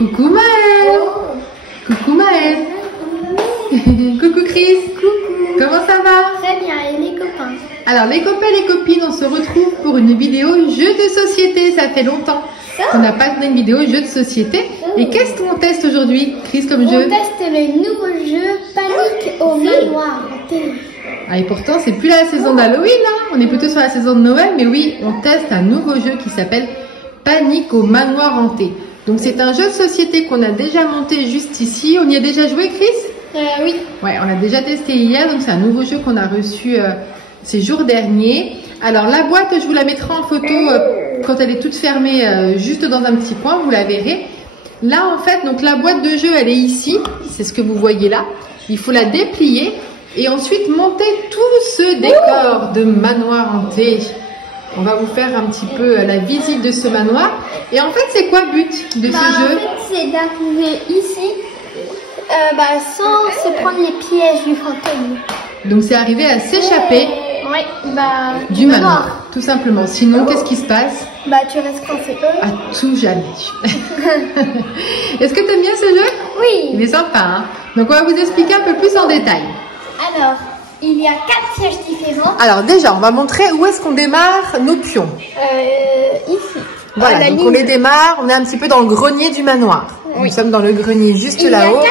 Coucou Maëlle. Coucou Maëlle. Coucou Chris. Coucou. Comment ça va? Très bien, et les copains? Alors les copains et les copines, on se retrouve pour une vidéo jeu de société. Ça fait longtemps qu'on n'a pas tourné une vidéo jeu de société. Et qu'est-ce qu'on teste aujourd'hui, Chris, comme jeu? On teste le nouveau jeu Panique au manoir. Ah, et pourtant, c'est plus la saison d'Halloween, hein. On est plutôt sur la saison de Noël. Mais oui, on teste un nouveau jeu qui s'appelle Panique au manoir hanté. Donc c'est un jeu de société qu'on a déjà monté juste ici. On y a déjà joué, Chris? Oui. Ouais, on l'a déjà testé hier. Donc c'est un nouveau jeu qu'on a reçu ces jours derniers. Alors la boîte, je vous la mettrai en photo quand elle est toute fermée, juste dans un petit coin, vous la verrez. Là en fait, donc la boîte de jeu, elle est ici. C'est ce que vous voyez là. Il faut la déplier et ensuite monter tout ce décor de manoir hanté. On va vous faire un petit peu la visite de ce manoir. Et en fait, c'est quoi le but de ce jeu? En fait, c'est d'arriver ici sans se prendre les pièges du fantôme. Donc c'est arriver à s'échapper du manoir, tout simplement. Sinon, qu'est-ce qui se passe? Tu restes coincé. À tout jamais. Est-ce que tu aimes bien ce jeu? Oui. Il est sympa, hein? Donc on va vous expliquer un peu plus en détail. Alors, il y a 4 sièges différents. Alors déjà, on va montrer où est-ce qu'on démarre nos pions. Ici. Voilà, donc on les démarre, on est un petit peu dans le grenier du manoir. Oui. Nous sommes dans le grenier juste là-haut.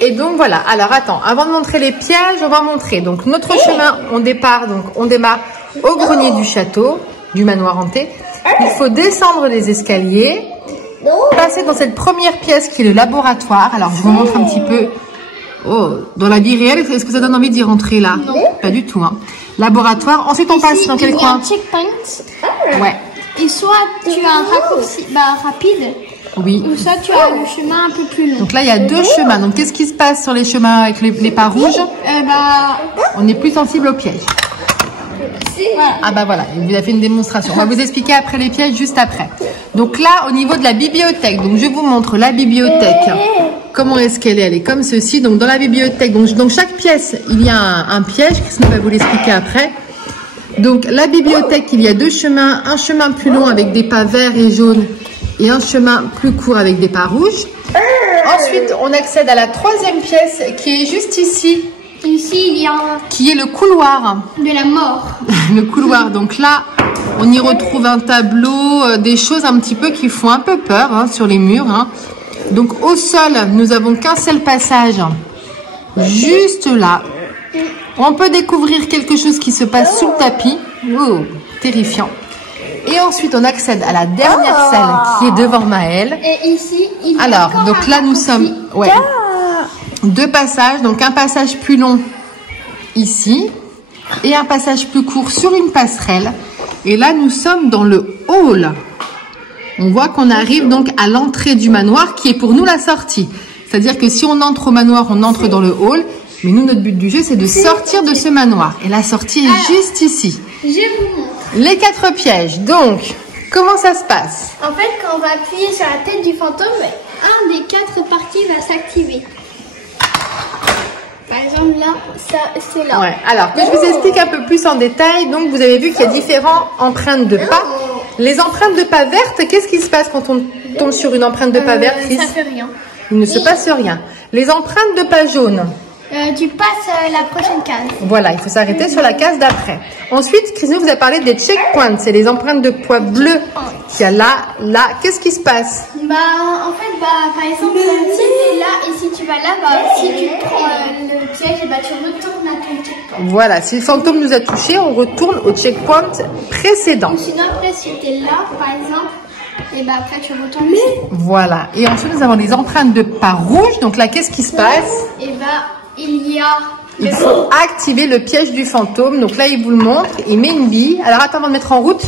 Et donc voilà, alors attends, avant de montrer les pièges, on va montrer. Donc notre chemin, on démarre au grenier du château, du manoir hanté. Il faut descendre les escaliers, passer dans cette première pièce qui est le laboratoire. Alors je vous montre un petit peu. Oh, dans la vie réelle, est-ce que ça donne envie d'y rentrer là? Non. Pas du tout, hein. Laboratoire. Ensuite, on passe dans quel coin? Checkpoint. Ouais. Et soit tu as un raccourci rapide. Oui. Ou soit tu as le chemin un peu plus long. Donc là, il y a 2 chemins. Donc qu'est-ce qui se passe sur les chemins avec les pas rouges? On est plus sensible aux pièges. Voilà. Ah bah voilà, il vous a fait une démonstration. On va vous expliquer après les pièges juste après. Donc là, au niveau de la bibliothèque, donc je vous montre la bibliothèque. Comment est-ce qu'elle est? Elle est comme ceci. Donc dans la bibliothèque, donc chaque pièce, il y a un piège. Christine va vous l'expliquer après. Donc la bibliothèque, il y a 2 chemins. Un chemin plus long avec des pas verts et jaunes et un chemin plus court avec des pas rouges. Ensuite, on accède à la 3e pièce qui est juste ici. Ici, il y a qui est le couloir de la mort. Le couloir. Donc là, on y retrouve un tableau, des choses un petit peu qui font un peu peur, hein, sur les murs, hein. Donc au sol, nous avons qu'un seul passage, juste là. On peut découvrir quelque chose qui se passe sous le tapis. Oh, terrifiant. Et ensuite, on accède à la dernière salle qui est devant Maëlle. Et ici, il y a alors, donc là, nous sommes... Ouais. 2 passages, donc un passage plus long ici et un passage plus court sur une passerelle. Et là, nous sommes dans le hall. On voit qu'on arrive donc à l'entrée du manoir qui est pour nous la sortie. C'est-à-dire que si on entre au manoir, on entre dans le hall. Mais nous, notre but du jeu, c'est de sortir de ce manoir. Et la sortie est juste ici. Je vous montre. Les 4 pièges. Donc, comment ça se passe? En fait, quand on va appuyer sur la tête du fantôme, un des 4 parties va s'activer. Par exemple, là, c'est là. Ouais. Alors, que je vous explique un peu plus en détail. Donc, vous avez vu qu'il y a différentes empreintes de pas. Les empreintes de pas vertes, qu'est-ce qui se passe quand on tombe sur une empreinte de pas verte? Ça fait rien. Il ne se passe rien. Les empreintes de pas jaunes. Tu passes la prochaine case. Voilà, il faut s'arrêter sur la case d'après. Ensuite, Christine vous a parlé des checkpoints. C'est les empreintes de poids bleus qu'il y a là, là. Qu'est-ce qui se passe? En fait, par exemple, si tu es là et si tu vas là, si tu prends le piège, tu retournes à ton checkpoint. Voilà, si le fantôme nous a touché, on retourne au checkpoint précédent. Ou sinon, après, si tu es là, par exemple, et après tu retournes. Voilà, et ensuite nous avons les empreintes de pas rouges. Donc là, qu'est-ce qui se passe? Il faut activer le piège du fantôme. Donc là, il vous le montre. Il met une bille. Alors, attends, on va mettre en route.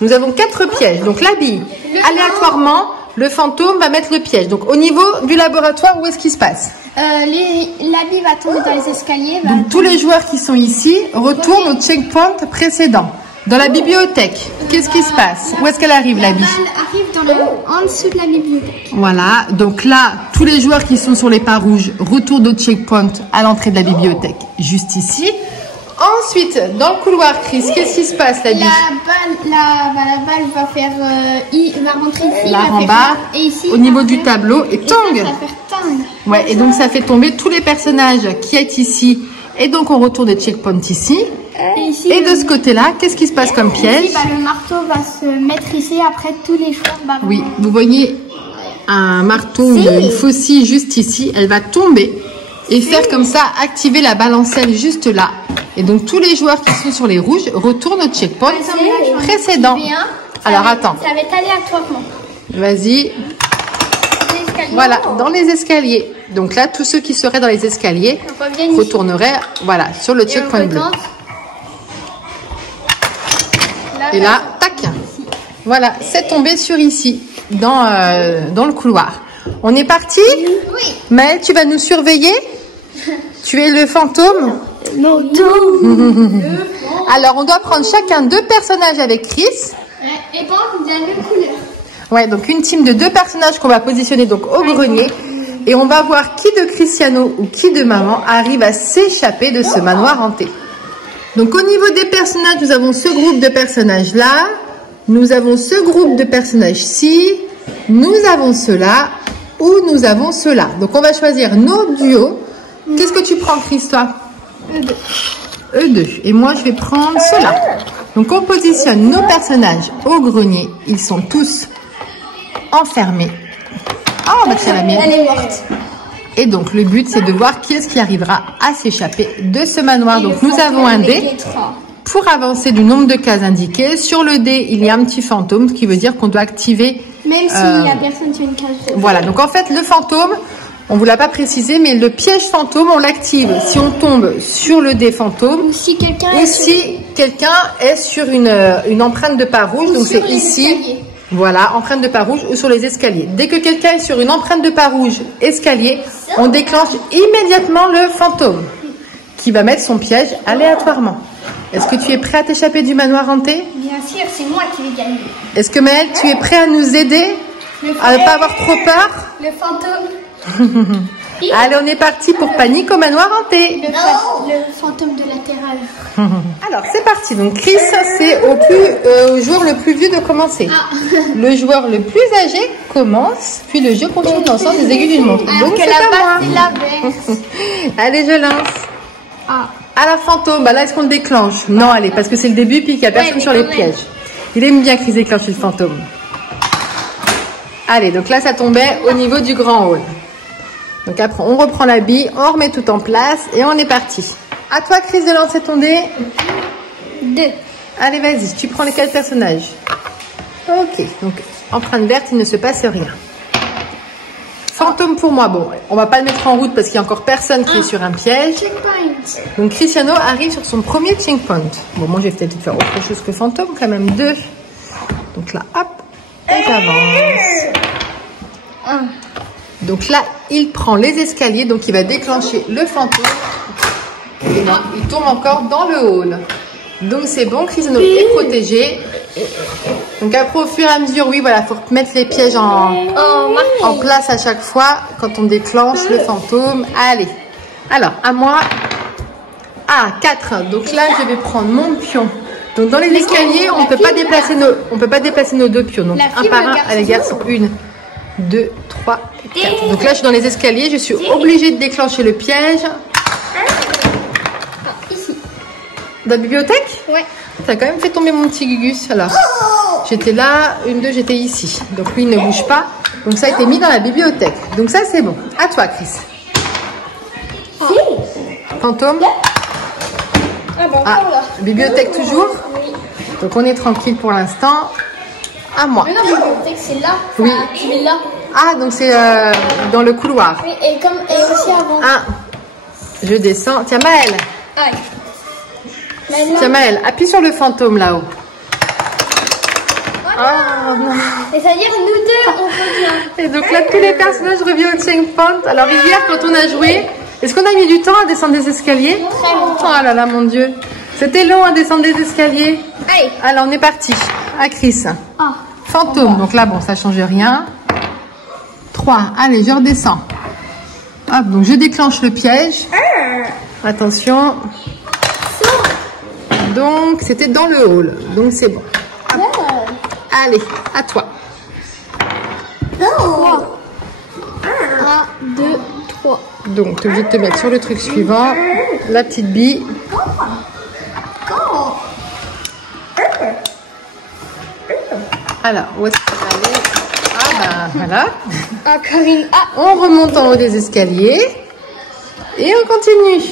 Nous avons 4 pièges. Donc la bille, aléatoirement, le fantôme va mettre le piège. Donc au niveau du laboratoire, où est-ce qu'il se passe? La bille va tomber dans les escaliers. Donc tous les joueurs qui sont ici retournent au checkpoint précédent. Dans la bibliothèque, qu'est-ce qui se passe? Où est-ce qu'elle arrive, la bille? Elle arrive en dessous de la bibliothèque. Voilà, donc là, tous les joueurs qui sont sur les pas rouges retournent au checkpoint à l'entrée de la bibliothèque, juste ici. Ensuite, dans le couloir, Chris, qu'est-ce qui se passe, la biche? La balle va faire... va rentrer ici. Là, en bas, et ici, au niveau du tableau, et tang. Ça va faire tang. Ouais, et donc ça fait tomber tous les personnages qui est ici. Et donc on retourne des checkpoints ici. Et de ce côté-là, qu'est-ce qui se passe comme piège? Ici, le marteau va se mettre ici. Après, tous les joueurs... Oui, vous voyez un marteau, une faucille juste ici. Elle va tomber et faire comme ça, activer la balancelle juste là. Et donc tous les joueurs qui sont sur les rouges retournent au checkpoint précédent. Alors attends. Ça va être aléatoirement. Vas-y. Voilà, dans les escaliers. Donc là, tous ceux qui seraient dans les escaliers retourneraient, voilà, sur le checkpoint bleu. Et là, tac. Voilà, c'est tombé sur ici, dans le couloir. On est parti? Oui. Maëlle, tu vas nous surveiller? Tu es le fantôme? Non, Alors, on doit prendre chacun 2 personnages avec Chris. Et bon, il y a 2 couleurs. Ouais, donc une team de 2 personnages qu'on va positionner donc au grenier. Et on va voir qui de Cristiano ou qui de maman arrive à s'échapper de ce manoir hanté. Donc, au niveau des personnages, nous avons ce groupe de personnages là. Nous avons ce groupe de personnages-ci. Nous avons ceux-là. Ou nous avons ceux-là. Donc, on va choisir nos duos. Qu'est-ce que tu prends, Chris, toi? E2. Et moi, je vais prendre ceux-là. Donc, on positionne nos personnages au grenier. Ils sont tous enfermés. Oh, bah tiens, la mienne. Elle est morte. Et donc, le but, c'est de voir qui est-ce qui arrivera à s'échapper de ce manoir. Donc, nous avons un dé pour avancer du nombre de cases indiquées. Sur le dé, il y a un petit fantôme, ce qui veut dire qu'on doit activer... Même si la personne sur une case. Voilà, donc en fait, le fantôme, on ne vous l'a pas précisé, mais le piège fantôme, on l'active si on tombe sur le dé fantôme. Ou si quelqu'un est sur une empreinte de pas rouge, donc c'est ici. Escaliers. Voilà, empreinte de pas rouge ou sur les escaliers. Dès que quelqu'un est sur une empreinte de pas rouge, escalier, on déclenche immédiatement le fantôme qui va mettre son piège aléatoirement. Est-ce que tu es prêt à t'échapper du manoir hanté? Bien sûr, c'est moi qui vais gagner. Est-ce que Maëlle, tu es prêt à nous aider à ne pas avoir trop peur? Le fantôme. Allez, on est parti pour Panique au manoir hanté. Le fantôme de la terreur. Alors, c'est parti. Donc, Chris, c'est au joueur le plus vieux de commencer. Le joueur le plus âgé commence, puis le jeu continue dans le sens des aiguilles d'une montre. Donc, c'est pas moi. Allez, je lance. À la fantôme, bah là, est-ce qu'on le déclenche? Non, allez, parce que c'est le début, puis qu'il n'y a personne sur les pièges. Il aime bien Chris déclencher le fantôme. Allez, donc là, ça tombait au niveau du grand hall. Donc après, on reprend la bille, on remet tout en place et on est parti. À toi, Chris, de lancer ton dé. 2. Allez, vas-y, tu prends les 4 personnages. Ok, donc empreinte verte, il ne se passe rien. Fantôme pour moi, bon, on va pas le mettre en route parce qu'il y a encore personne qui est sur un piège. Donc Cristiano arrive sur son premier checkpoint. Bon, moi, je vais peut-être faire autre chose que fantôme, quand même 2. Donc là, hop, et j'avance. Donc là, il prend les escaliers, donc il va déclencher le fantôme. Et non, il tombe encore dans le hall. Donc c'est bon, Cristiano est protégé. Donc après, au fur et à mesure, oui, voilà, faut mettre les pièges en place à chaque fois quand on déclenche le fantôme. Allez, alors à moi. 4. Donc là, je vais prendre mon pion. Donc dans les escaliers, on peut pas déplacer nos 2 pions. Donc un par un, allez garçons, 1, 2, 3, 4. Donc là, je suis dans les escaliers, je suis obligée de déclencher le piège. Ici. Dans la bibliothèque? Ouais. T'as quand même fait tomber mon petit Gugus. Alors, j'étais là, 1, 2, j'étais ici. Donc lui, il ne bouge pas. Donc ça a été mis dans la bibliothèque. Donc ça, c'est bon. À toi, Chris. Fantôme. Bibliothèque toujours. Donc on est tranquille pour l'instant. À moi. Mais non, la bibliothèque, c'est là. Oui. Tu es là. Donc c'est dans le couloir. Oui, et aussi avant. Je descends. Tiens, Maëlle. Tiens, Maëlle, appuie sur le fantôme là-haut. Et ça veut dire nous 2, on revient. Et donc là, tous les personnages reviennent au checkpoint. Alors hier, quand on a joué, est-ce qu'on a mis du temps à descendre des escaliers? Très longtemps. Oh là là, mon Dieu. C'était long à descendre des escaliers. Allez. Alors, on est parti. À Chris. Fantôme. Donc là, bon, ça change rien. 3. Allez, je redescends. Hop, donc je déclenche le piège. Attention. Donc, c'était dans le hall. Donc, c'est bon. Allez, à toi. 3. 1, 2, 3. Donc, tu es obligé de te mettre sur le truc suivant. La petite bille. Alors, où est-ce qu'on va aller? Ah, ben, voilà. Encore une. On remonte en haut des escaliers. Et on continue.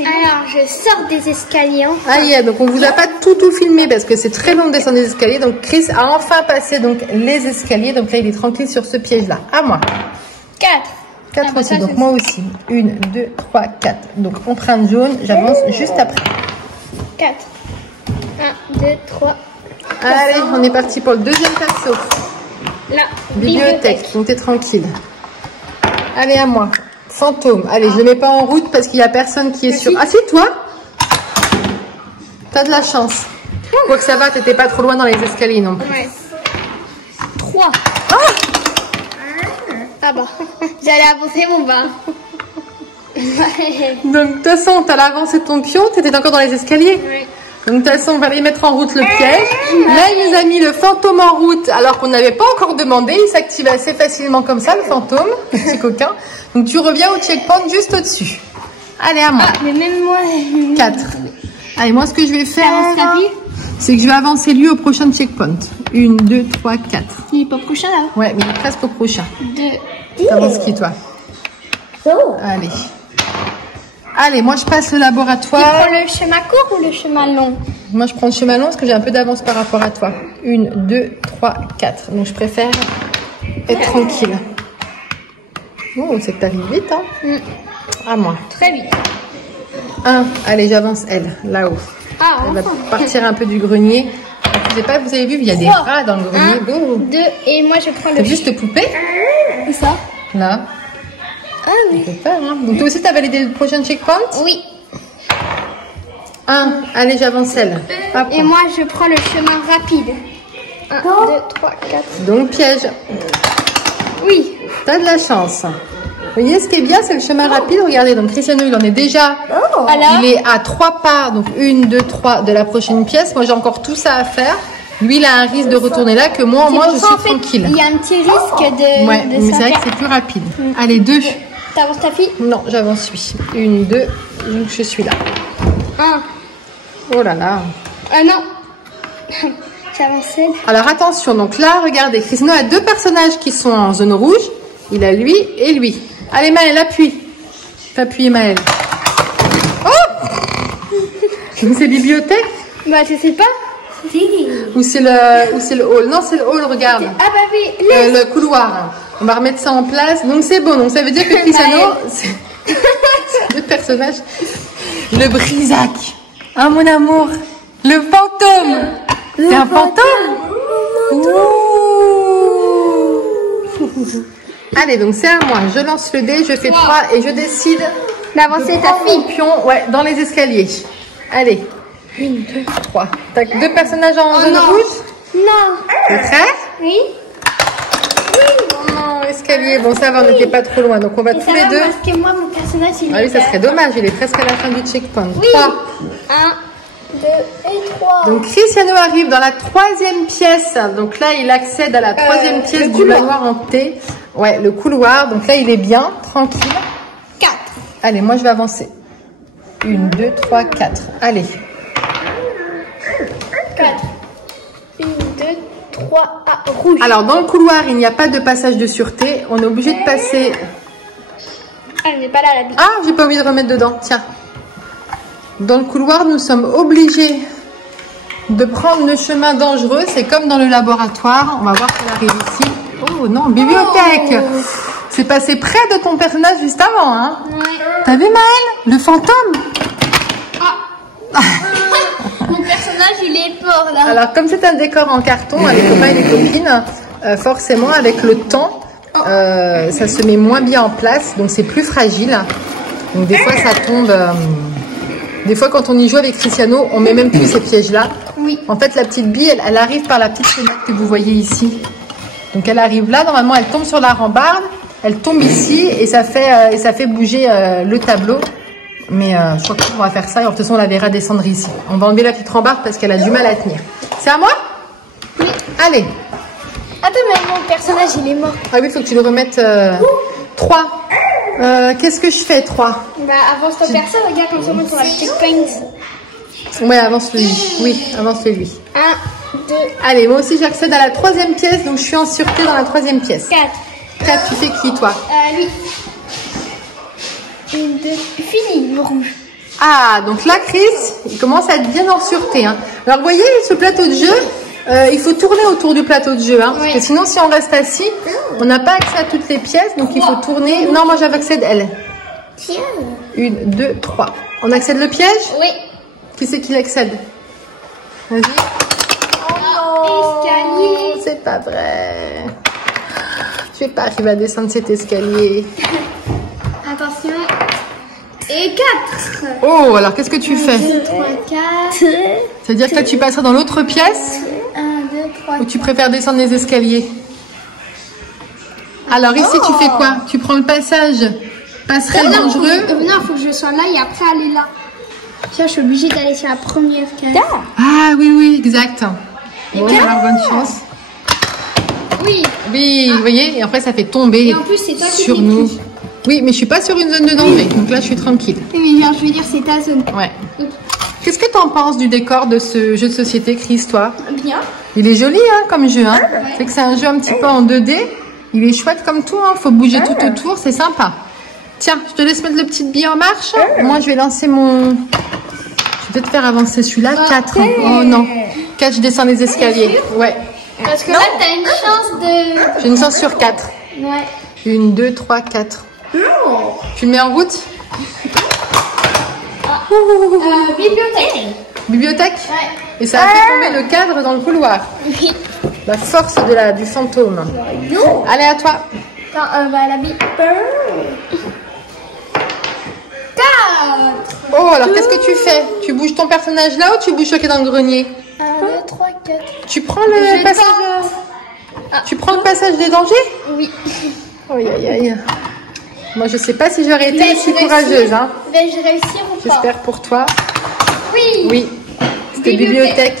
Alors, je sors des escaliers. Ah, yeah, donc on vous a pas tout filmé parce que c'est très long de descendre des escaliers. Donc, Chris a enfin passé donc, les escaliers. Donc là, il est tranquille sur ce piège-là. À moi. 4. 4 aussi, donc moi aussi. 1, 2, 3, 4. Donc empreinte jaune, j'avance juste après. 4. 1, 2, 3. Allez, on est parti pour le deuxième perso. La Bibliothèque, donc t'es tranquille. Allez, à moi. Fantôme. Allez, je ne le mets pas en route parce qu'il n'y a personne qui est sur... Ah, c'est toi? T'as de la chance. Quoi que ça va, t'étais pas trop loin dans les escaliers non plus. Ouais. 3. Ah bah, j'allais avancer mon bas. Donc, de toute façon, t'as avancé ton pion, t'étais encore dans les escaliers. Oui. Donc, de toute façon, on va aller mettre en route le piège. Là, il nous a mis le fantôme en route, alors qu'on n'avait pas encore demandé. Il s'active assez facilement comme ça, le fantôme, le petit coquin. Donc, tu reviens au checkpoint juste au-dessus. Allez, à moi. Ah, mais même moi... 4. Allez, moi, ce que je vais faire, rapide. c'est que je vais avancer lui au prochain checkpoint. 1, 2, 3, 4. Il est pas prochain là. Ouais, mais il est presque au prochain. 2. T'avances qui, toi? Allez. Allez, moi, je passe le laboratoire. Tu prends le chemin court ou le chemin long? Moi, je prends le chemin long parce que j'ai un peu d'avance par rapport à toi. 1, 2, 3, 4. Donc, je préfère être tranquille. Oh, c'est que t'arrives vite, hein? À moi. Très vite. 1. Allez, j'avance, elle, là-haut. Ah, Elle va partir un peu du grenier. Je sais pas, vous avez vu, il y a des rats dans le grenier. 2, et moi, je prends le... T'as vu cette poupée? Où ça? Là. Ah oui. Ça fait peur, hein? Donc, toi aussi, t'as validé le prochain checkpoint? Oui. 1. Allez, j'avance, elle. Hop. Et moi, je prends le chemin rapide. 1, 2, 3, 4. Donc, piège. Oui. T'as de la chance. Vous voyez, ce qui est bien, c'est le chemin rapide. Regardez, donc Cristiano, il en est déjà. Alors, Il est à 3 pas, donc 1, 2, 3 de la prochaine pièce. Moi, j'ai encore tout ça à faire. Lui, il a un risque de retourner là que moi, je suis tranquille. Il y a un petit risque de... Ouais, de mais c'est vrai que c'est plus rapide. Allez, 2. T'avances ta fille? Non, j'avance, oui. 1, 2, donc je suis là. 1. Oh là là. Ah non. J'avance elle. Alors, attention. Donc là, regardez, Cristiano a 2 personnages qui sont en zone rouge. Il a lui et lui. Allez, Maëlle, appuie. Fais appuyer Maëlle. Oh! C'est bibliothèque? Bah, je sais pas. Ou c'est le hall? Non, c'est le hall, regarde. Ah bah oui, Le couloir. On va remettre ça en place. Donc c'est bon. Donc ça veut dire que Cristiano, c'est 2 personnages. Le Brisac. Ah, mon amour. Le fantôme. C'est un fantôme? Ouh. Allez, donc c'est à moi. Je lance le dé, je fais 3 et je décide d'avancer ta fille. Pion, ouais, dans les escaliers. Allez. 1, 2, 3. T'as 2 personnages en zone rouge? Non. T'es prêt? Oui. Oh non, escalier. Bon, ça va, on n'était pas trop loin. Donc on va tous les deux. Parce que moi, mon personnage, il Ah oui, ça serait dommage. Il est presque à la fin du checkpoint. Oui. 3. 1, 2 et 3. Donc Cristiano arrive dans la 3e pièce. Donc là, il accède à la 3e pièce du manoir hanté. Ouais, le couloir. Donc là, il est bien, tranquille. 4. Allez, moi, je vais avancer. 1, 2, 3, 4. Allez. 4. 1, 2, 3. Ah, rouge. Alors, dans le couloir, il n'y a pas de passage de sûreté. On est obligé de passer... Ah, elle n'est pas là, la bille. Ah, j'ai pas envie de remettre dedans. Tiens. Dans le couloir, nous sommes obligés de prendre le chemin dangereux. C'est comme dans le laboratoire. On va voir qu'elle arrive ici. Oh non, bibliothèque. C'est passé près de ton personnage juste avant, hein. Ouais. T'as vu, Maëlle? Le fantôme? Mon personnage, il est fort, là. Alors, comme c'est un décor en carton, les copains et les copines, forcément, avec le temps, ça se met moins bien en place. Donc, c'est plus fragile. Donc, des fois, ça tombe... Des fois, quand on y joue avec Cristiano, on met même plus ces pièges-là. Oui. En fait, la petite bille, elle arrive par la petite fenêtre que vous voyez ici. Donc, elle arrive là. Normalement, elle tombe sur la rambarde. Elle tombe ici et ça fait bouger le tableau. Mais je crois qu'on va faire ça et de toute façon on la verra descendre ici. On va enlever la petite rambarde parce qu'elle a du mal à tenir. C'est à moi? Oui. Allez. Attends, mais mon personnage il est mort. Ah oui, il faut que tu le remettes 3. Qu'est-ce que je fais 3? Bah avance ton perso, regarde comme ça on va le checkpoint. Ouais, avance-le lui. Oui, avance-le lui. 1, 2, Allez, moi aussi j'accède à la 3e pièce, donc je suis en sûreté dans la 3e pièce. 4. 4, tu fais qui toi? Lui. 1, 2, fini le rouge. Ah, donc là Chris, il commence à être bien en sûreté. Hein. Alors vous voyez, ce plateau de jeu, il faut tourner autour du plateau de jeu. Hein, parce que sinon, si on reste assis, on n'a pas accès à toutes les pièces, donc il faut tourner. Non, moi j'avais accès à elle. Tiens. 1, 2, 3. On accède le piège? Oui. Qui c'est qui l'accède? Vas-y. Escalier. C'est pas vrai. Je vais pas arriver à descendre cet escalier. Attention. Et 4. Oh, alors qu'est-ce que tu fais? 1, 2, 3, 4. C'est-à-dire que là, tu passeras dans l'autre pièce 1, 2, 3, ou tu préfères descendre les escaliers? Alors ici, tu fais quoi? Tu prends le passage passerelle dangereux? Non, faut que je sois là et après aller là. Tiens, je suis obligée d'aller sur la première case. Ah oui, oui, exact. Bon, alors bonne chance. Oui. Oui, vous voyez, et après ça fait tomber Et en plus, c'est toi qui sur nous. Oui, mais je suis pas sur une zone de danger, donc là je suis tranquille. Oui, mais genre, je veux dire, c'est ta zone. Ouais. Qu'est-ce que tu en penses du décor de ce jeu de société, Chris, toi? Bien. Il est joli, hein, comme jeu. Hein. C'est que c'est un jeu un petit peu en 2D. Il est chouette comme tout, hein. Faut bouger tout autour, c'est sympa. Tiens, je te laisse mettre le petit billet en marche. Moi, je vais lancer mon... Je vais peut-être faire avancer celui-là. 4. Oh non. 4, je descends les escaliers. Ouais. Parce que là, t'as une chance de... J'ai une chance sur 4. Ouais. 1, 2, 3, 4. Tu le mets en route? Bibliothèque. Bibliothèque? Ouais. Et ça a fait tomber le cadre dans le couloir. Oui. La force du fantôme. Allez, à toi. Attends, bah, la Bible. 4. Oh, alors qu'est-ce que tu fais? Tu bouges ton personnage là ou tu bouges celui qui est dans le grenier? 1, 2, 3, 4. Tu prends le passage... Tu prends le passage des dangers? Oui. Aïe, aïe, aïe. Moi, je sais pas si j'aurais été aussi courageuse. Hein. Vais-je réussir ou pas? J'espère pour toi. Oui. Oui. C'était bibliothèque.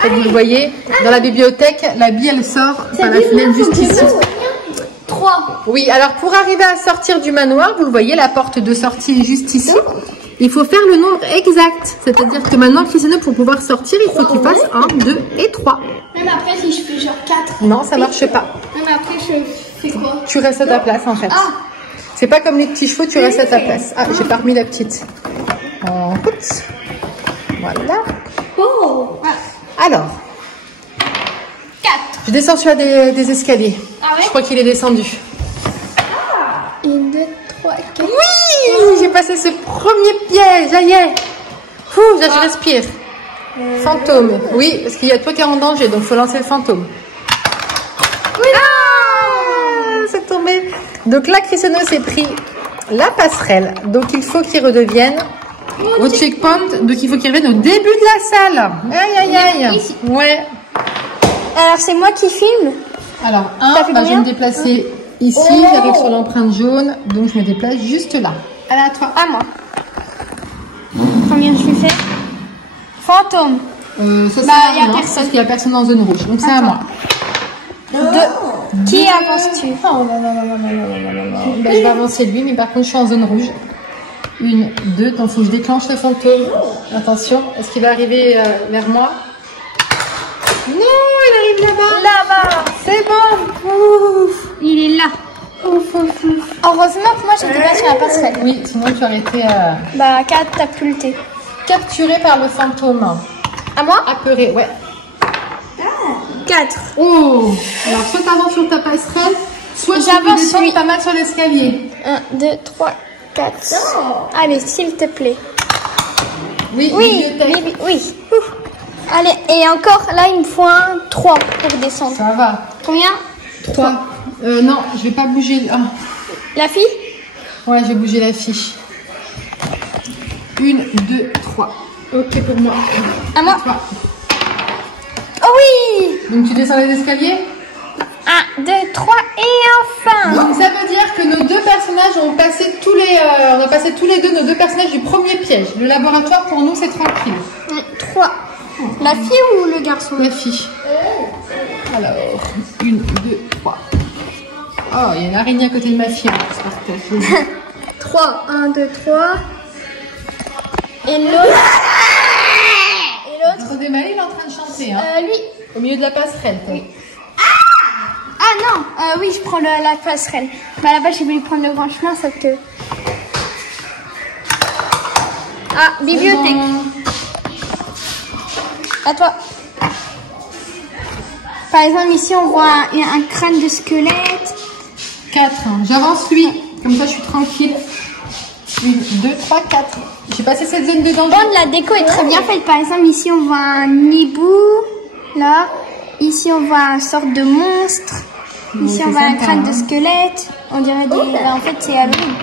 Comme vous le voyez, dans la bibliothèque, la bille, elle sort par la fenêtre juste ici. 3. Oui, alors pour arriver à sortir du manoir, vous le voyez, la porte de sortie est juste ici. Il faut faire le nombre exact. C'est-à-dire que maintenant, Cristiano, pour pouvoir sortir, il faut qu'il fasse 1, 2 et 3. Même après, si je fais genre 4. Non, ça marche pas. Même après, je fais quoi? Tu restes à ta place, en fait. Ah. C'est pas comme les petits chevaux, tu restes à ta place. Ah, j'ai pas remis la petite. En route. Voilà. Oh. Alors. 4. Je descends sur des escaliers. Ah ouais? Je crois qu'il est descendu. 1, 2, 3, 4. Oui, j'ai passé ce premier piège, ça y est. Ouh, là, je respire. Fantôme. Oui, parce qu'il y a toi qui est en danger, donc il faut lancer le fantôme. Oui. Ah, c'est tombé. Donc là, Cristiano s'est pris la passerelle. Donc il faut qu'il redevienne au checkpoint. Donc il faut qu'il revienne au début de la salle. Aïe, aïe, aïe. Ouais. Alors, c'est moi qui filme. Alors, Ça fait je vais combien? me déplacer ici. Oh. J'arrive sur l'empreinte jaune. Donc je me déplace juste là. Allez, à toi. À moi. Combien je vais faire? Fantôme. Ça, Bah, c'est y a non, personne. parce qu'il n'y a personne en zone rouge. Donc c'est à moi. 2. Qui avances-tu? Oh non, non, non, non, non, non, non, non. Ben, je vais avancer lui, mais par contre, je suis en zone rouge. 1, 2, donc il faut que je déclenche le fantôme. Attention, est-ce qu'il va arriver vers moi? Non, il arrive là-bas. Là-bas. C'est bon. Ouf. Il est là. Ouf, ouf, ouf. Heureusement que moi, j'étais pas sur la passerelle. Oui, sinon tu aurais été Bah, 4, t'as plus le thé. capturé par le fantôme. À moi? Apeuré, ouais. 4. Oh. Alors, soit t'avances sur ta passerelle, soit tu J'avance, descends oui. pas mal sur l'escalier. 1, 2, 3, 4. Allez, s'il te plaît. Oui, Oui, bibliothèque. oui. Ouf. Allez, et encore, là, il me faut un 3 pour descendre. Ça va. Combien? 3. Non, je vais pas bouger. Ah. La fille? Ouais, je vais bouger la fiche. 1, 2, 3. Ok pour moi. À moi? 3. Oh oui! Donc tu descends les escaliers? 1, 2, 3 et enfin! Donc ça veut dire que nos deux personnages ont passé on a passé tous les deux nos deux personnages du premier piège. Le laboratoire pour nous c'est tranquille. 3. La fille ou le garçon? La fille. Alors, 1, 2, 3. Oh, il y a une araignée à côté de ma fille. Hein, 3. 1, 2, 3. Et l'autre? Attendez, Maëlle est en train de chanter. Hein. Lui. Au milieu de la passerelle. Oui. Ah non, oui, je prends la passerelle. Bah là-bas, j'ai voulu prendre le grand chemin, sauf que... Ah, bibliothèque. À toi. Par exemple, ici, on voit un crâne de squelette. 4. J'avance lui. Comme ça, je suis tranquille. 1, 2, 3, 4. J'ai passé cette zone de danger. Bon, la déco est très bien faite. Par exemple, ici, on voit un hibou. Là. Ici, on voit une sorte de monstre. Ici, on voit un crâne de squelette. On dirait des... En fait, c'est Halloween.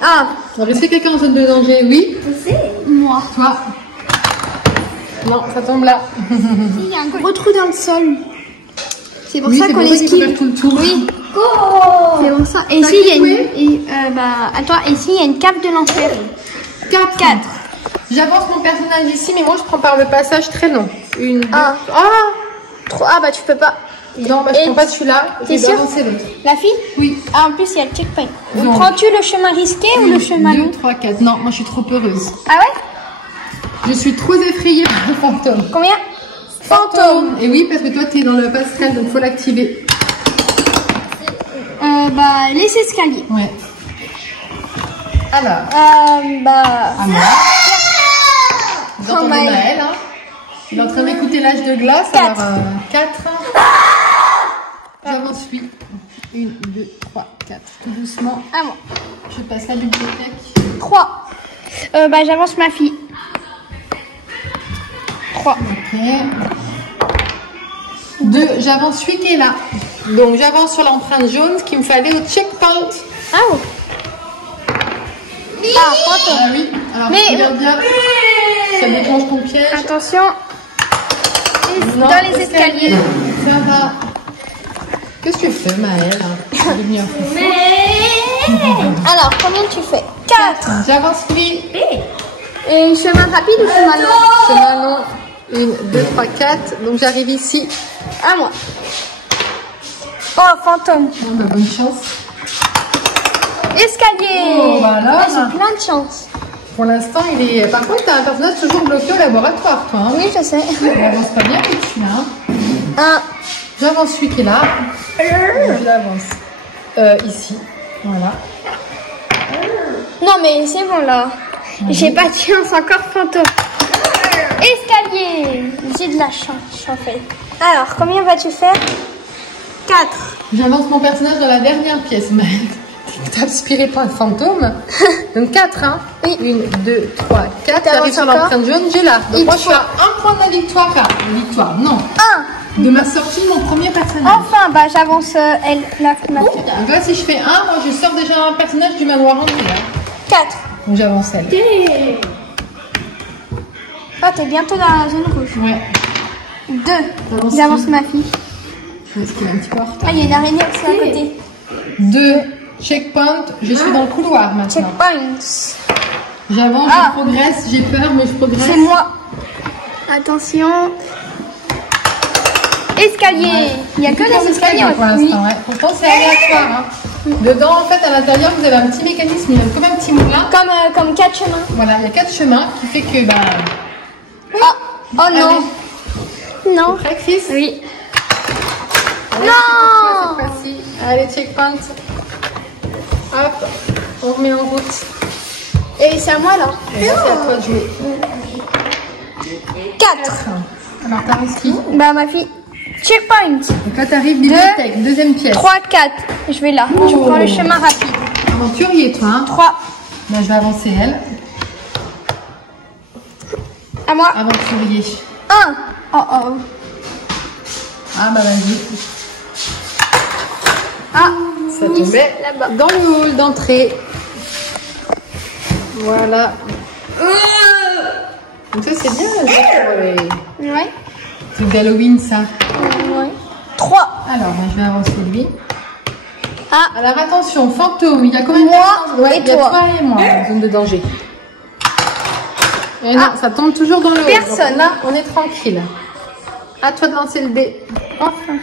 Ah, on va laisser quelqu'un en zone de danger, oui. Moi. Toi. Non, ça tombe là. Il y a un gros trou dans le sol. C'est pour ça qu'on esquive. Tout le tour. Oui. C'est pour ça. Et ici, il y a une... attends, ici, il y a une cave de l'enfer. 4. J'avance mon personnage ici, mais moi, je prends par le passage très long. 1, 2... Ah. 3. Ah, bah, tu peux pas. Non, bah, je prends pas celui-là. T'es sûr? L'autre. La fille? Oui. Ah, en plus, il y a le checkpoint. Prends-tu le chemin risqué ou le chemin long? 2, 3, 4. Non, moi, je suis trop heureuse. Ah ouais? Je suis trop effrayée par le fantôme. Combien? Fantôme. Et oui, parce que toi, tu es dans le passerelle, donc il faut l'activer. Bah, les escaliers. Ouais. Alors. Bah... À moi. Vous entendez Maëlle, hein? Il est en train d'écouter l'âge de glace. 4. Alors, 4. J'avance lui. 1, 2, 3, 4. Tout doucement. À moi. Je passe la bibliothèque. 3. Bah, j'avance ma fille. 3. Ok. 2. J'avance celui qui est là. Donc, j'avance sur l'empreinte jaune, ce qu'il me fallait au checkpoint. Ah oh. Ah, fantôme. Ah oui. Alors, Mais regarde bien. Ça déclenche ton piège. Attention. Non, dans les escaliers. Ça va. Qu'est-ce que tu fais, Maëlle? Alors, combien tu fais? 4. J'avance lui. Et chemin rapide ou chemin long? Chemin long. 1, 2, 3, 4. Donc j'arrive ici. À moi. Oh, fantôme. Bon, bah, bonne chance. Escalier. Oh, voilà. J'ai plein de chance. Pour l'instant, il est. Par contre, t'as un personnage toujours bloqué au laboratoire, toi. Hein. Oui, je sais. On avance pas bien avec celui-là. J'avance celui qui est là. Je l'avance. Ici. Voilà. Non, mais c'est bon là. J'ai pas de chance, encore fantôme. Escalier. J'ai de la chance, en fait. Alors, combien vas-tu faire? 4. J'avance mon personnage dans la dernière pièce, Maëlle. T'es inspiré par le fantôme. Donc 4, hein? Oui. 1, 2, 3, 4. J'arrive sur l'empreinte jaune, j'ai là. Donc moi, je suis à 1 point de la victoire. Là. Victoire, non. 1. De ma sortie de mon premier personnage. Enfin, bah j'avance elle, la fille. Donc là, si je fais 1, moi, je sors déjà un personnage du manoir entier. 4. Donc j'avance elle. Oh, t'es bientôt dans la zone rouge. Ouais. 2. J'avance ma fille. Est-ce qu'il est un petit peu en retard? Ah, il y a une araignée aussi à côté. 2. Checkpoint. Je suis dans le couloir maintenant. Checkpoints. J'avance, je progresse. J'ai peur, mais je progresse. C'est moi. Attention. Escalier. Ouais. Il n'y a que des escaliers pour l'instant. Ouais. Pourtant, c'est aléatoire. Hein. Dedans, en fait, à l'intérieur, vous avez un petit mécanisme, comme un petit moulin. Comme 4 chemins. Voilà, il y a 4 chemins qui fait que... Bah... Oh non. Allez. Non. Prêt, Chris? Oui. Allez, non. cette fois-ci. Allez, checkpoint. Hop, on remet en route. Et c'est à moi là. Et là, c'est à toi de jouer. 4. Alors, t'arrives qui? Bah, ma fille. Checkpoint. Donc là, t'arrives bibliothèque, deuxième pièce. 3, 4. Je vais là. Je prends le chemin rapide. Aventurier, toi. Hein? 3. Là, je vais avancer elle. À moi. Aventurier. 1. Oh oh. Ah, bah vas-y. Ah, ça tombait là-bas. Dans le hall d'entrée. Voilà. Donc ça, c'est bien. Ouais. C'est d'Halloween, ça. Ouais. 3. Alors, moi, je vais avancer lui. Ah. Alors attention, fantôme, il y a combien de Moi personnes? Ouais, et il y a toi. toi et moi en zone de danger. Et non, ça tombe toujours dans le haut. Personne. Donc là, on est tranquille. À toi de lancer le dé. Enfin.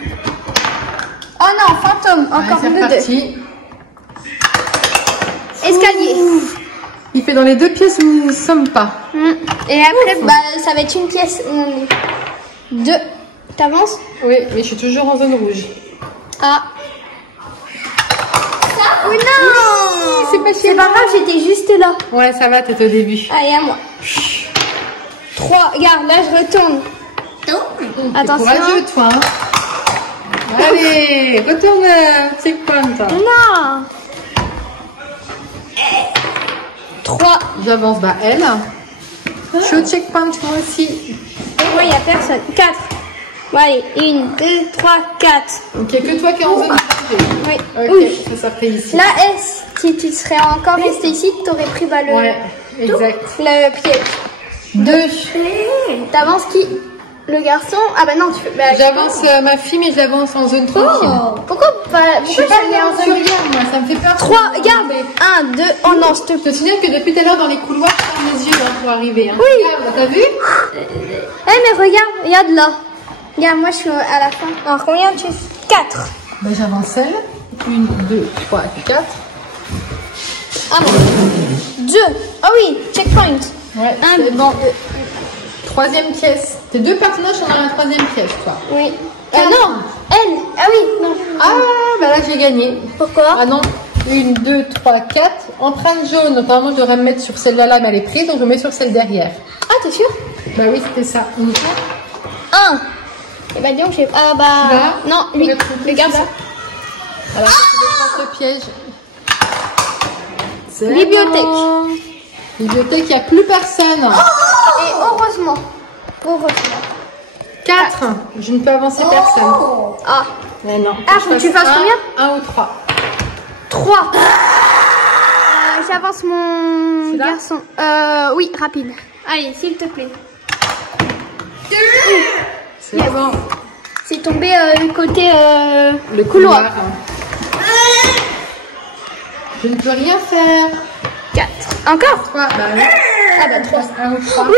Oh non, fantôme. Encore c'est nous deux. parti. Escalier. Il fait dans les deux pièces où nous ne sommes pas. Et après, bah, ça va être une pièce où on est. 2. T'avances? Oui, mais je suis toujours en zone rouge. Ah. Oui, non. C'est pas C'est pas grave, j'étais juste là. Ouais, ça va, t'es au début. Allez, à moi. 3. Regarde, là, je retourne. T'es Attention. courageux, toi. Hein. Allez, retourne checkpoint. Non. 3. J'avance, bah elle. Je suis au checkpoint, moi aussi. Moi, il n'y a personne. 4. Bon, allez, 1, 2, 3, 4. Donc il n'y a que toi qui es en zone de danger. Oui. Ok, Oui. ça sortait ici. Là, si tu serais encore resté ici, tu aurais pris bah, Ouais, exact. le piège. 2. T'avances qui? Le garçon? Ah bah non, tu fais. Bah, J'avance ma fille, mais je l'avance en zone tranquille. Pourquoi pas? Je suis pas bien en zone moi, ça me fait peur. 3, regarde. 1, 2, oh non, s'il te Je te signale que depuis tout à l'heure, dans les couloirs, je ferme les yeux hein, pour arriver. Hein. Oui. Regarde, t'as vu? Eh, mais regarde là. Regarde, moi je suis à la fin. Alors combien tu fais? 4. Bah, j'avance elle. 1, 2, 3, 4. Ah non. 2. Ah oui, checkpoint. Ouais, Un, c'est bon. deux. Troisième pièce. Tes deux personnages sont dans la troisième pièce, toi. Oui. Non, elle. Ah oui, non. Ah, bah là, j'ai gagné. Pourquoi? Ah non. 1, 2, 3, 4. Empreinte jaune. Normalement, je devrais me mettre sur celle-là, là, mais elle est prise, donc je me mets sur celle derrière. Ah, t'es sûr? Bah oui, c'était ça. 1. Et bah donc j'ai. Ah bah. Là, non, lui, le garçon. Alors, je déclenche le piège. C'est Bibliothèque. bon. Bibliothèque, il n'y a plus personne. Et heureusement. Heureusement. 4. Je ne peux avancer personne. Ah. Mais non. Ah, faut que tu fasses combien? 1 ou 3. 3. J'avance mon C'est là? garçon. Oui, rapide. Allez, s'il te plaît. C'est bon. C'est tombé côté Le couloir. Je ne peux rien faire. 4. Encore? 3. Bah oui. Ah bah 3. 1 ou 3. Oui.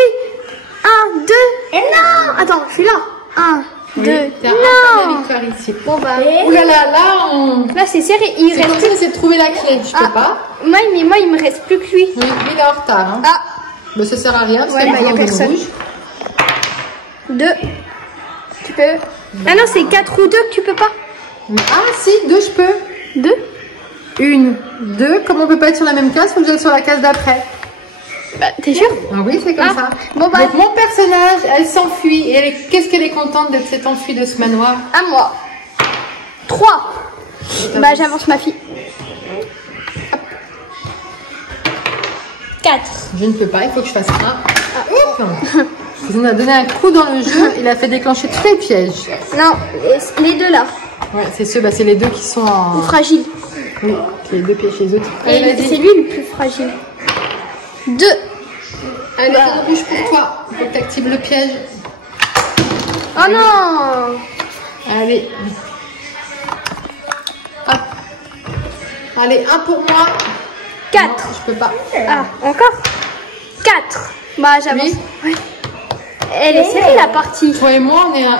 1, 2. Et non. Attends, je suis là. 1, 2. T'as un point de Non. victoire ici. Bon bah. Ouh là là, là, on... Là c'est serré. Il C'est reste comme si on essaie de trouver la clé. Je peux pas. Moi, mais moi, il me reste plus que lui. Oui, il est en retard. Hein. Ah. Mais ça sert à rien. Parce Ouais, qu'il bah, y a en zone personne. rouge. 2. Tu peux. Ah non, c'est 4 ou 2 que tu peux pas. Ah si, 2 je peux. 2. 1, 2. Comme on peut pas être sur la même case, faut que j'aille sur la case d'après. Bah, t'es sûr? Ah oui, c'est comme Ah, ça. bon, bah. Donc mon personnage, elle s'enfuit. Et qu'est-ce qu'elle est contente d'être cette enfuie de ce manoir. À moi. 3. Bah, j'avance ma fille. 4. Je ne peux pas, il faut que je fasse un. Hop. Il nous a donné un coup dans le jeu, il a fait déclencher tous les pièges. Non, les deux là. Ouais, c'est ceux, bah, c'est les deux qui sont en... Fragile. Oui, c'est les deux pièges chez les autres. Et Allez, c'est vas-y. lui le plus fragile. 2. Allez, zone rouge pour toi. Il faut que tu actives le piège. Oh non. Allez. Hop. Allez, un pour moi. 4. Non, je peux pas. Ah, encore 4. Bah, j'avance. Oui. Ouais. Elle est serrée la partie. Toi et moi, on est à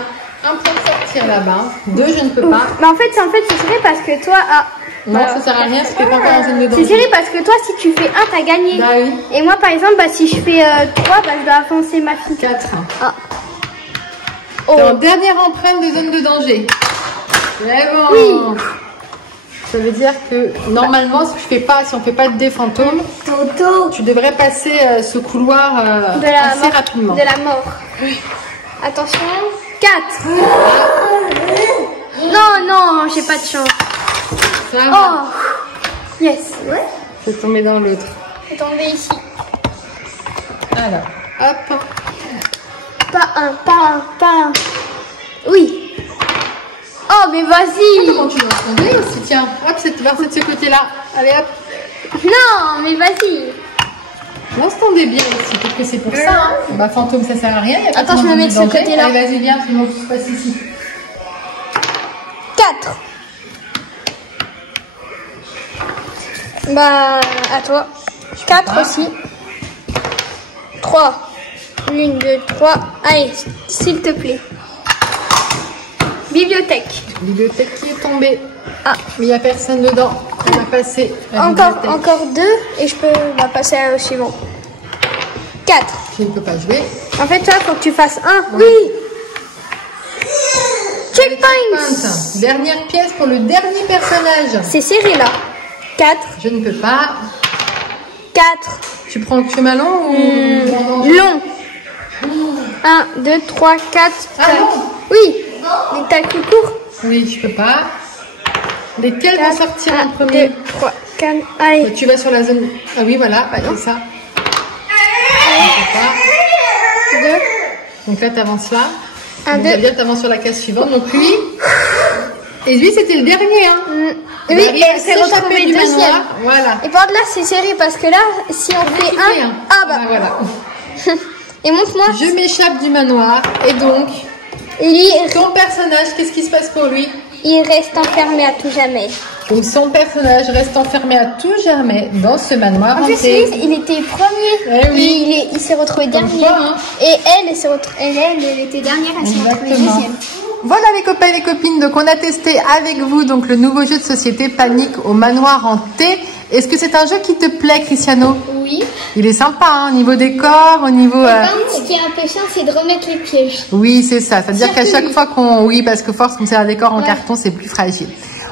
un point de sortir là-bas. 2, je ne peux pas. Mais en fait, c'est serré parce que toi. Ah, Non, ça sert à rien, parce que pas encore en zone de c'est danger. serré parce que toi, si tu fais 1, t'as gagné. Bah oui. Et moi, par exemple, bah, si je fais 3, bah, je dois avancer ma fille. 4. Ah. Oh. T'es en dernière empreinte de zone de danger. Mais bon. Oui. Ça veut dire que normalement, si on fait pas de dé fantôme, tu devrais passer ce couloir De la assez mort. rapidement. De la mort. Attention. 4. Non, non, j'ai pas de chance. Ça va. Oh. Yes. Ouais. C'est tombé dans l'autre. Je vais tomber ici. Alors, hop. Pas un, pas un, pas un. Oui. Oh, mais vas-y. Comment tu lances ton dé aussi? Tiens, hop, vers de ce côté-là. Allez, hop. Non, mais vas-y. Lance ton dé bien ici, peut-être que c'est pour ça. Hein. Bah, fantôme, ça sert à rien. Y a pas Attends, je me de mets de ce danger. côté-là. Allez, vas-y, viens, sinon tout se passe ici. 4. Bah, à toi. 4 aussi. 3. 1, 2, 3. Allez, s'il te plaît. Bibliothèque. Bibliothèque qui est tombée. Ah. Mais il n'y a personne dedans. On va passer à encore 2 et je peux passer au suivant. 4. Je ne peux pas jouer. En fait, toi, il faut que tu fasses 1. Oui. Checkpoint. Dernière pièce pour le dernier personnage. C'est serré là. 4. Je ne peux pas. 4. Tu prends le chemin long ou long? 1, 2, 3, 4. Ah non. Oui. Mais t'as plus court. Oui, je peux pas. Lesquels vont sortir en premier? 2, 3, 4. Allez. Bah, tu vas sur la zone. Ah oui, voilà, c'est ça. 2. Donc là, tu avances là. 1, 2. Tu avances sur la case suivante. Donc lui. Et lui, c'était le dernier. Hein. Oui, et elle s'est retrouvée deuxième. Voilà. Et par là, c'est serré parce que là, si on fait 1. Ah bah. Voilà. Et montre-moi. Je m'échappe du manoir. Et donc. Ton personnage, qu'est-ce qui se passe pour lui? Il reste enfermé à tout jamais. Donc son personnage reste enfermé à tout jamais dans ce manoir hanté. En plus, il était premier. Eh oui. Et il s'est retrouvé dernier. Hein. Et elle était dernière, elle s'est retrouvée deuxième. Voilà les copains et les copines, donc on a testé avec vous donc le nouveau jeu de société Panique au manoir hanté. Est-ce que c'est un jeu qui te plaît, Cristiano? Oui. Il est sympa, hein, au niveau décor, au niveau... Ce qui est un peu chiant, c'est de remettre les pièges. Oui, c'est ça. C'est-à-dire qu'à chaque fois qu'on... Oui, parce que force, comme c'est un décor en carton, c'est plus fragile.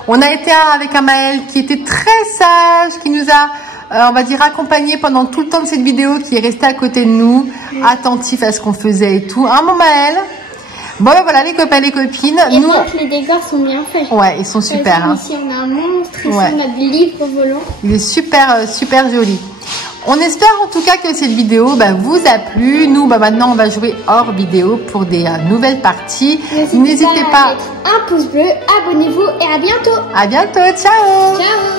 On a été avec un Maël qui était très sage, qui nous a, on va dire, accompagné pendant tout le temps de cette vidéo, qui est resté à côté de nous, attentif à ce qu'on faisait et tout. Hein, mon Maël? Bon, ben voilà les copains et les copines. Et nous, les décors sont bien faits. Ouais, ils sont super. Hein. Ici, on a un monstre, ici, on a des livres volants. Il est super, super joli. On espère en tout cas que cette vidéo vous a plu. Nous, maintenant, on va jouer hors vidéo pour des nouvelles parties. N'hésitez pas à mettre un pouce bleu, abonnez-vous et à bientôt. À bientôt, ciao. Ciao.